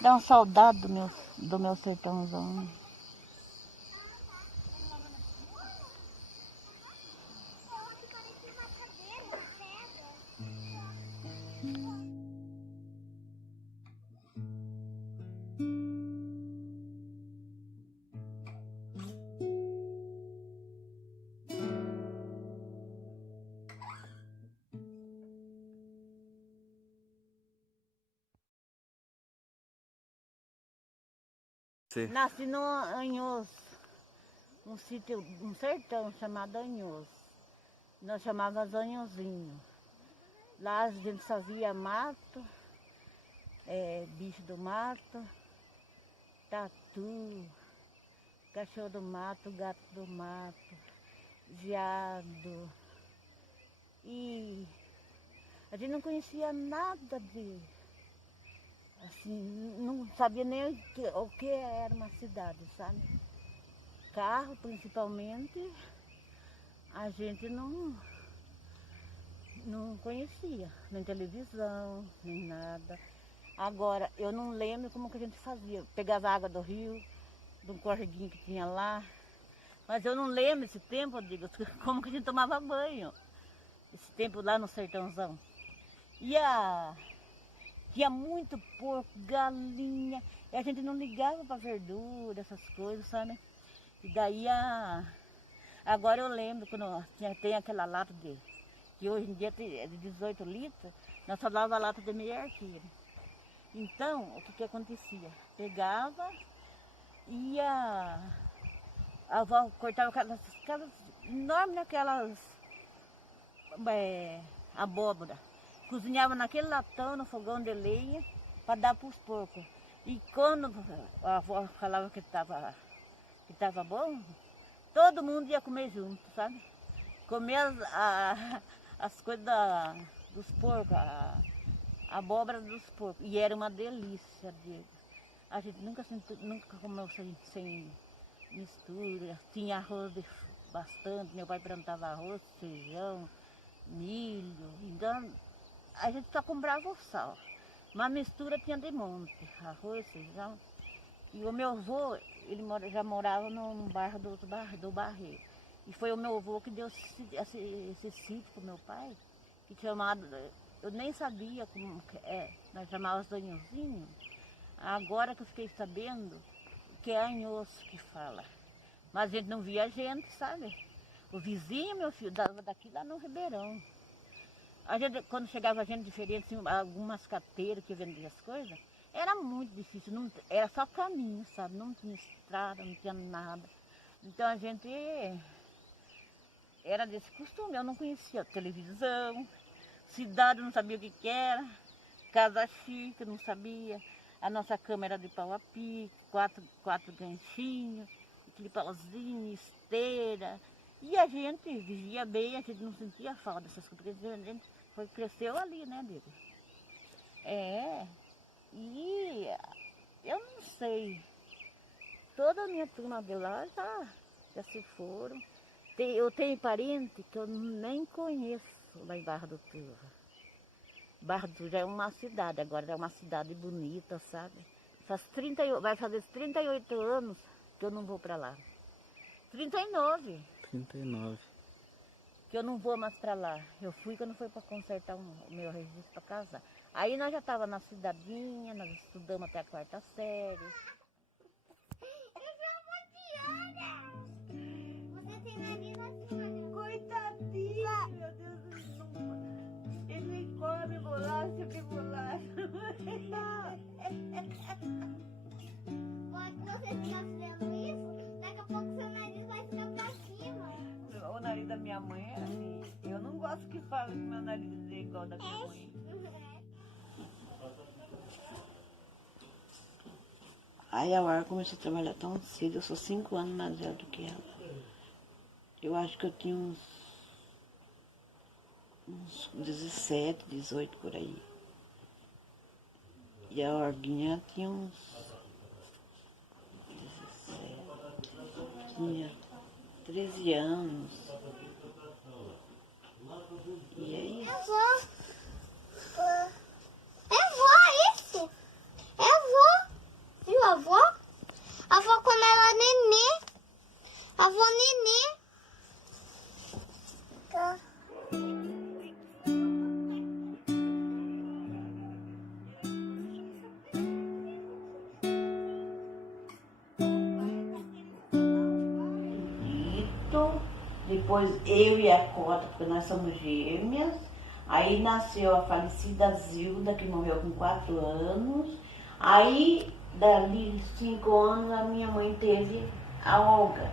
Dá uma saudade do meu sertãozão. Sim. Nasci no Anhos, um sítio, um sertão chamado Anhos. Nós chamávamos Anhozinho. Lá a gente fazia mato, bicho do mato, tatu, cachorro do mato, gato do mato, veado. E a gente não conhecia nada de, assim, não sabia nem o que era uma cidade, sabe? Carro, principalmente, a gente não conhecia, nem televisão, nem nada. Agora, eu não lembro como que a gente fazia. Pegava água do rio, de um correguinho que tinha lá. Mas eu não lembro esse tempo, eu digo, como que a gente tomava banho. Esse tempo lá no sertãozão. Tinha muito porco, galinha. E a gente não ligava para verdura, essas coisas, sabe? E daí agora eu lembro quando tem aquela lata que hoje em dia é de 18 litros, nós só dava a lata de meia arqueira. Então, o que acontecia? Pegava, ia, a avó cortava aquelas enormes, aquelas abóbora. Cozinhava naquele latão, no fogão de lenha, para dar para os porcos. E quando a avó falava que estava bom, todo mundo ia comer junto, sabe? Comer as coisas dos porcos, a abóbora dos porcos. E era uma delícia, Diego. A gente nunca comeu sem mistura. Tinha arroz bastante, meu pai plantava arroz, feijão, milho. Então, a gente só comprava o sal. Mas mistura tinha de monte, arroz, feijão. E o meu avô, ele já morava no bairro do Barreiro. E foi o meu avô que deu esse sítio para o meu pai, que chamado, eu nem sabia como que é, nós chamávamos de Anhozinho. Agora que eu fiquei sabendo que é Anhos que fala. Mas a gente não via gente, sabe? O vizinho, meu filho, dava daqui lá no Ribeirão. A gente, quando chegava gente diferente, assim, algumas cateiras que vendiam as coisas, era muito difícil, era só caminho, sabe? Não tinha estrada, não tinha nada. Então a gente era desse costume, eu não conhecia televisão, cidade não sabia o que era, casa chique, não sabia. A nossa cama era de pau a pique, quatro ganchinhos, aquele pauzinho, esteira. E a gente vivia bem, a gente não sentia falta dessas coisas, porque a gente cresceu ali, né, Diego? E eu não sei, toda a minha turma de lá já se foram. Eu tenho parente que eu nem conheço lá em Barra do Turva. Barra do Turva já é uma cidade, agora é uma cidade bonita, sabe? Vai fazer 38 anos que eu não vou para lá. 39. 39. Que eu não vou mais para lá. Eu fui quando foi para consertar o meu registro para casar. Aí nós já estávamos na cidadinha, nós estudamos até a 4ª série. Você tem nariz assim, Coitadinho, meu Deus do céu. Ele come bolacha que bolacha. pode você ficar fazendo isso, daqui a pouco seu nariz vai ficar pra cima. O nariz da minha mãe é assim. Eu não gosto que fale que meu nariz é igual da minha mãe. Aí a hora comecei a trabalhar tão cedo, eu sou 5 anos mais velha do que ela. Eu acho que eu tinha uns 17, 18 por aí. E a Orguinha tinha uns 17, tinha 13 anos. E é isso. É vó. É vó isso. É vó. depois eu e a Cota, porque nós somos gêmeas. Aí nasceu a falecida Zilda, que morreu com 4 anos. Aí, dali 5 anos, a minha mãe teve a Olga.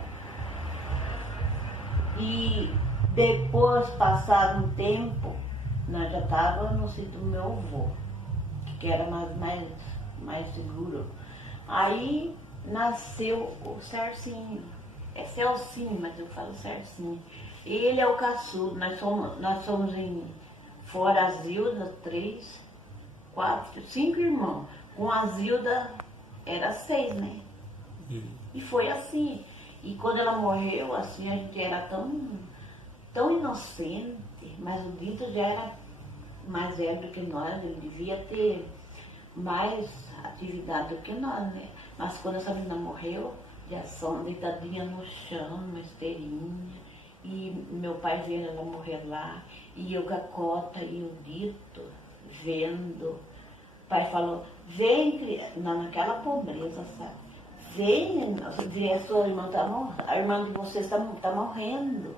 E depois, passado um tempo, nós já estávamos no sítio do meu avô, que era mais seguro. Aí nasceu o Cercinho. É Celcinho, mas eu falo Cercinho. Ele é o caçudo. Nós somos em fora a Zilda, 3, 4, 5 irmãos. Com a Zilda era 6, né? E foi assim. E quando ela morreu, assim, a gente era tão inocente, mas o Dito já era mais velho do que nós, ele devia ter mais atividade do que nós, né? Mas quando essa menina morreu, já só deitadinha no chão, numa esteirinha, e meu pai vendo ela morrer lá, e eu com a Cota e o Dito vendo. O pai falou, vem, naquela pobreza, sabe? Vem, a sua irmã a irmã de vocês está morrendo.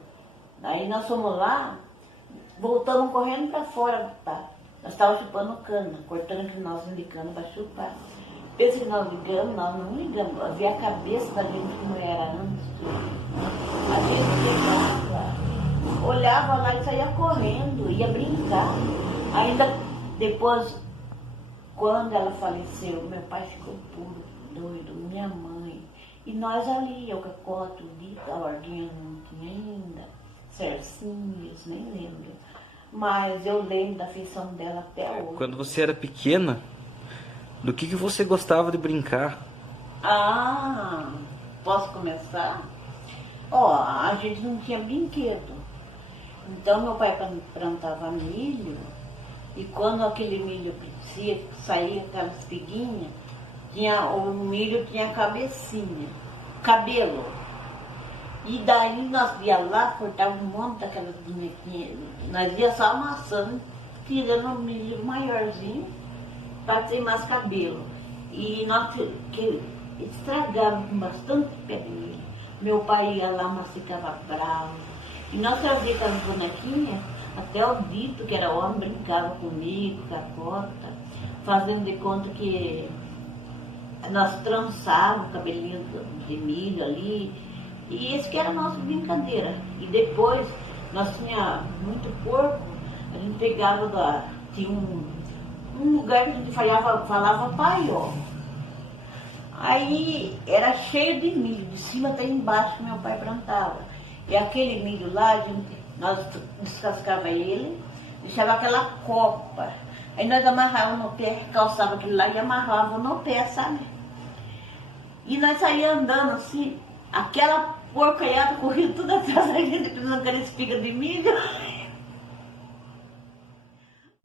Aí nós fomos lá, voltamos correndo para fora, tá? Nós estávamos chupando cana, cortando aquele nozinho de cana para chupar. Pensa que nós ligamos, nós não ligamos. Havia a cabeça da gente como era antes. A gente chegava, olhava lá e saía correndo, ia brincar. Ainda depois, quando ela faleceu, meu pai ficou puro, doido, minha mãe. E nós ali, eu com a Cota, o Dito, a Orguinha não tinha ainda, Cercinhos, nem lembro. Mas eu lembro da afeição dela até hoje. Quando você era pequena, do que você gostava de brincar? Ah, posso começar? Ó, a gente não tinha brinquedo. Então meu pai plantava milho, e quando aquele milho crescia, saía aquelas espiguinhas, o milho tinha cabecinha, cabelo. E daí nós ia lá, cortava um monte daquelas bonequinhas, nós ia só amassando, tirando o milho maiorzinho, para ter mais cabelo. E nós estragávamos com bastante pé de milho. Meu pai ia lá, mas ficava bravo. E nós trazíamos aquelas bonequinhas, até o Dito, que era homem, brincava comigo, com a Cota, fazendo de conta que nós trançávamos o cabelinho de milho ali. E esse que era a nossa brincadeira. E depois, nós tínhamos muito porco, a gente pegava, tinha um lugar que a gente falava paió. Aí era cheio de milho, de cima até embaixo que meu pai plantava. E aquele milho lá, nós descascava ele, deixava aquela copa. Aí nós amarrávamos no pé, calçava aquilo lá e amarrávamos no pé, sabe? E nós saíamos andando assim, aquela porcaiada corria tudo atrás da gente, pisando aquela espiga de milho.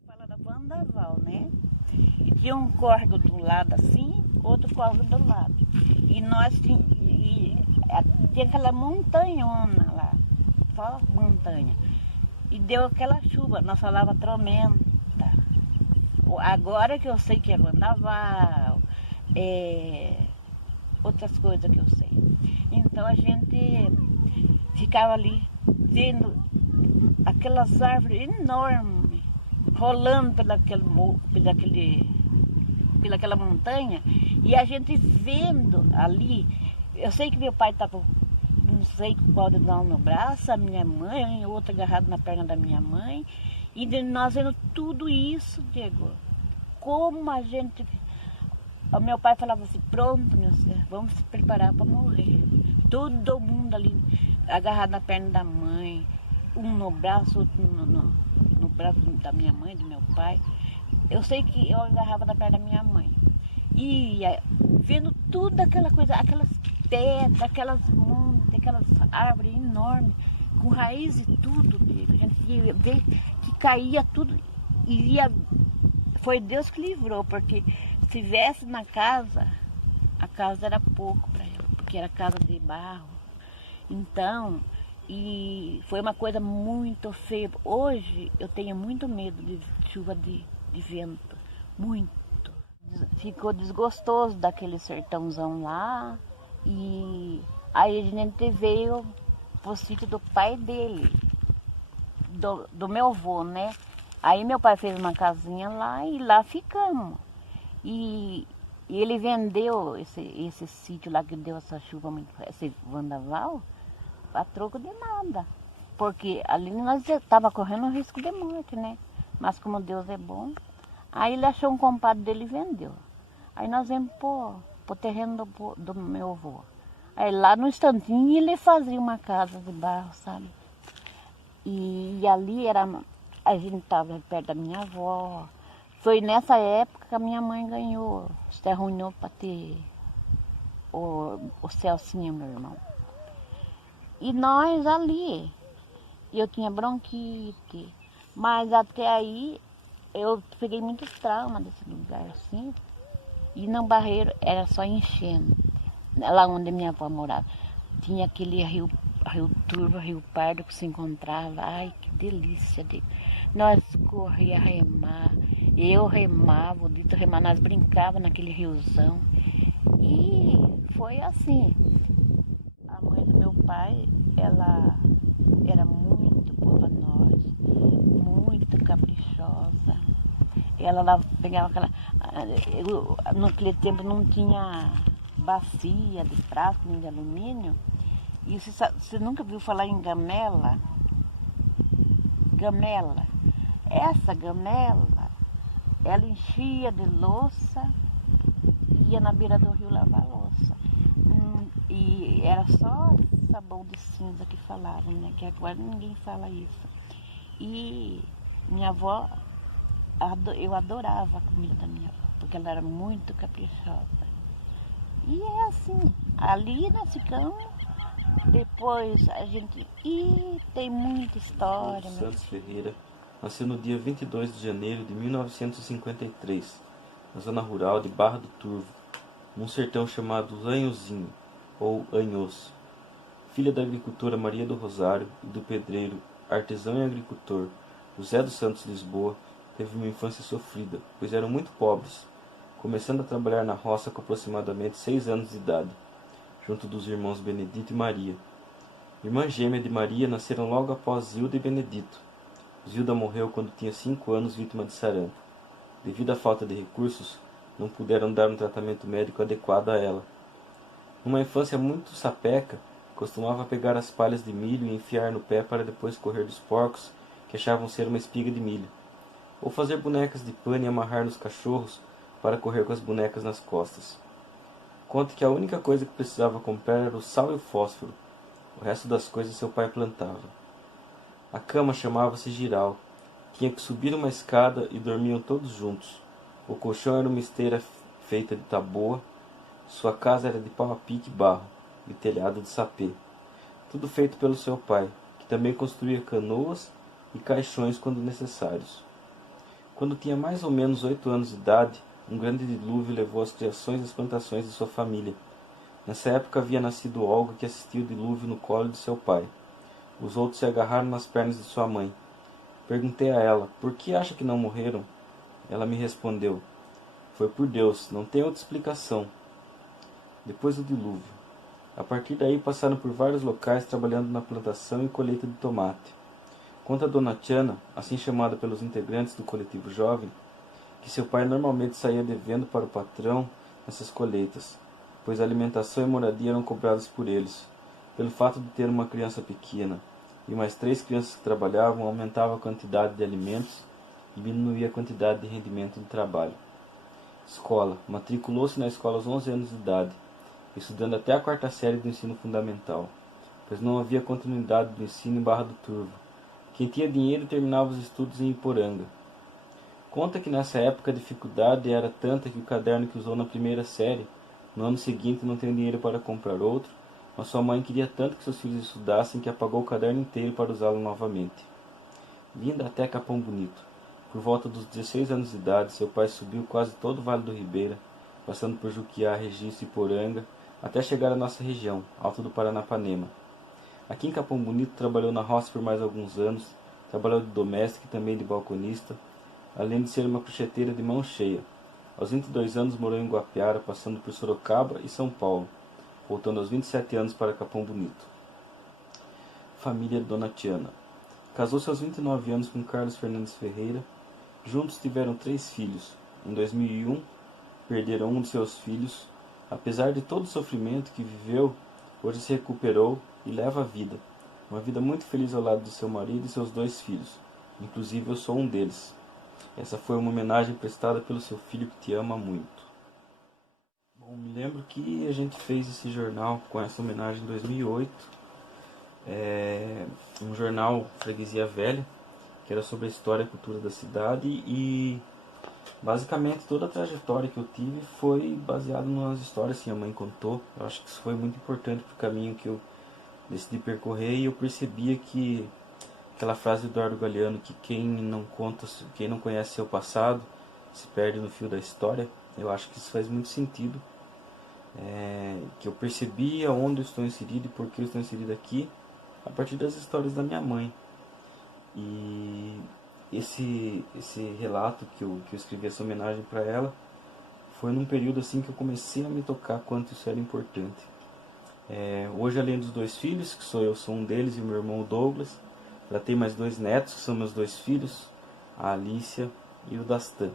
Fala da Bandaval, né? E tinha um córrego do lado assim, outro córrego do lado. E nós tinha aquela montanhona lá, só montanha. E deu aquela chuva, nós falava tormenta. Agora que eu sei que é Bandaval, outras coisas que eu sei. Então a gente ficava ali vendo aquelas árvores enormes rolando pelaquela montanha, e a gente vendo ali. Eu sei que meu pai estava, não sei qual dedão no braço, a minha mãe, outra agarrada na perna da minha mãe, e nós vendo tudo isso, Diego. Como a gente... O meu pai falava assim, pronto, meu filho, vamos se preparar para morrer. Todo mundo ali agarrado na perna da mãe, um no braço, outro no braço da minha mãe, do meu pai. Eu sei que eu agarrava na perna da minha mãe. E vendo tudo aquela coisa, aquelas pedras, aquelas montes, aquelas árvores enormes, com raiz e tudo, a gente ia ver que caía tudo. E foi Deus que livrou, porque se tivesse na casa, a casa era pouco para ela, porque era casa de barro. Então, e foi uma coisa muito feia. Hoje eu tenho muito medo de chuva de vento, muito. Ficou desgostoso daquele sertãozão lá, e aí a gente veio pro sítio do pai dele, do meu avô, né? Aí meu pai fez uma casinha lá e lá ficamos. E ele vendeu esse sítio lá que deu essa chuva, esse vendaval, a troco de nada. Porque ali nós estava correndo um risco de morte, né? Mas como Deus é bom, aí ele achou um compadre dele e vendeu. Aí nós viemos pro terreno do meu avô. Aí lá no instantinho ele fazia uma casa de barro, sabe? E ali a gente estava perto da minha avó. Foi nessa época que a minha mãe ganhou, se arruinou para ter o Celcinho, meu irmão. E nós ali, eu tinha bronquite, mas até aí eu peguei muitos traumas desse lugar assim. E no Barreiro era só enchendo. Lá onde minha avó morava. Tinha aquele rio Turvo, Rio Pardo que se encontrava. Ai, que delícia dele. Nós corria remar. Eu remava, o Dito remava, nós brincávamos naquele riozão. E foi assim. A mãe do meu pai, ela era muito boa pra nós, muito caprichosa. Ela lá pegava aquela. Naquele tempo não tinha bacia de prato nem de alumínio. E você nunca viu falar em gamela? Gamela. Essa gamela, ela enchia de louça e ia na beira do rio lavar louça. E era só sabão de cinza que falavam, né? Que agora ninguém fala isso. E minha avó, eu adorava a comida da minha avó, porque ela era muito caprichosa. E é assim, ali nós ficamos, depois a gente... tem muita história. Santos Ferreira nasceu no dia 22 de janeiro de 1953, na zona rural de Barra do Turvo, num sertão chamado Anhozinho, ou Anhos. Filha da agricultora Maria do Rosário e do pedreiro, artesão e agricultor José dos Santos Lisboa, teve uma infância sofrida, pois eram muito pobres, começando a trabalhar na roça com aproximadamente 6 anos de idade, junto dos irmãos Benedito e Maria. Irmã gêmea de Maria, nasceram logo após Zilda e Benedito. Zilda morreu quando tinha 5 anos, vítima de sarampo. Devido à falta de recursos, não puderam dar um tratamento médico adequado a ela. Numa infância muito sapeca, costumava pegar as palhas de milho e enfiar no pé para depois correr dos porcos, que achavam ser uma espiga de milho. Ou fazer bonecas de pano e amarrar nos cachorros para correr com as bonecas nas costas. Conta que a única coisa que precisava comprar era o sal e o fósforo. O resto das coisas seu pai plantava. A cama chamava-se giral. Tinha que subir uma escada e dormiam todos juntos. O colchão era uma esteira feita de taboa. Sua casa era de pau a pique e barro, e telhado de sapê. Tudo feito pelo seu pai, que também construía canoas e caixões quando necessários. Quando tinha mais ou menos 8 anos de idade, um grande dilúvio levou as criações e as plantações de sua família. Nessa época havia nascido Olga, que assistiu o dilúvio no colo de seu pai. Os outros se agarraram nas pernas de sua mãe. Perguntei a ela, por que acha que não morreram? Ela me respondeu, foi por Deus, não tem outra explicação. Depois do dilúvio. A partir daí passaram por vários locais trabalhando na plantação e colheita de tomate. Conta a dona Tiana, assim chamada pelos integrantes do coletivo jovem, que seu pai normalmente saía devendo para o patrão nessas colheitas, pois a alimentação e moradia eram cobradas por eles. Pelo fato de ter uma criança pequena e mais 3 crianças que trabalhavam, aumentava a quantidade de alimentos e diminuía a quantidade de rendimento do trabalho. Escola. Matriculou-se na escola aos 11 anos de idade, estudando até a 4ª série do ensino fundamental, pois não havia continuidade do ensino em Barra do Turvo. Quem tinha dinheiro terminava os estudos em Iporanga. Conta que nessa época a dificuldade era tanta que o caderno que usou na 1ª série, no ano seguinte não tem dinheiro para comprar outro, mas sua mãe queria tanto que seus filhos estudassem que apagou o caderno inteiro para usá-lo novamente. Vinda até Capão Bonito. Por volta dos 16 anos de idade, seu pai subiu quase todo o Vale do Ribeira, passando por Juquiá, Registro e Iporanga, até chegar à nossa região, Alto do Paranapanema. Aqui em Capão Bonito trabalhou na roça por mais alguns anos, trabalhou de doméstica e também de balconista, além de ser uma crocheteira de mão cheia. Aos 22 anos morou em Guapiara, passando por Sorocaba e São Paulo, voltando aos 27 anos para Capão Bonito. família donatiana. Casou-se aos 29 anos com Carlos Fernandes Ferreira. Juntos tiveram 3 filhos. Em 2001, perderam um de seus filhos. Apesar de todo o sofrimento que viveu, hoje se recuperou e leva a vida. Uma vida muito feliz ao lado de seu marido e seus 2 filhos. Inclusive eu sou um deles. Essa foi uma homenagem prestada pelo seu filho que te ama muito. Bom, me lembro que a gente fez esse jornal com essa homenagem em 2008. Um jornal Freguesia Velha, que era sobre a história e cultura da cidade, e basicamente toda a trajetória que eu tive foi baseada nas histórias que a mãe contou. Eu acho que isso foi muito importante para o caminho que eu decidi percorrer, e eu percebia que aquela frase do Eduardo Galeano, que quem não conhece seu passado se perde no fio da história, eu acho que isso faz muito sentido. Que eu percebi aonde eu estou inserido e por que eu estou inserido aqui a partir das histórias da minha mãe. E esse relato que eu escrevi, essa homenagem para ela, foi num período assim que eu comecei a me tocar quanto isso era importante. Hoje, além dos 2 filhos, que sou um deles, e o meu irmão Douglas, já tenho mais 2 netos, que são meus 2 filhos, a Alicia e o Dastan.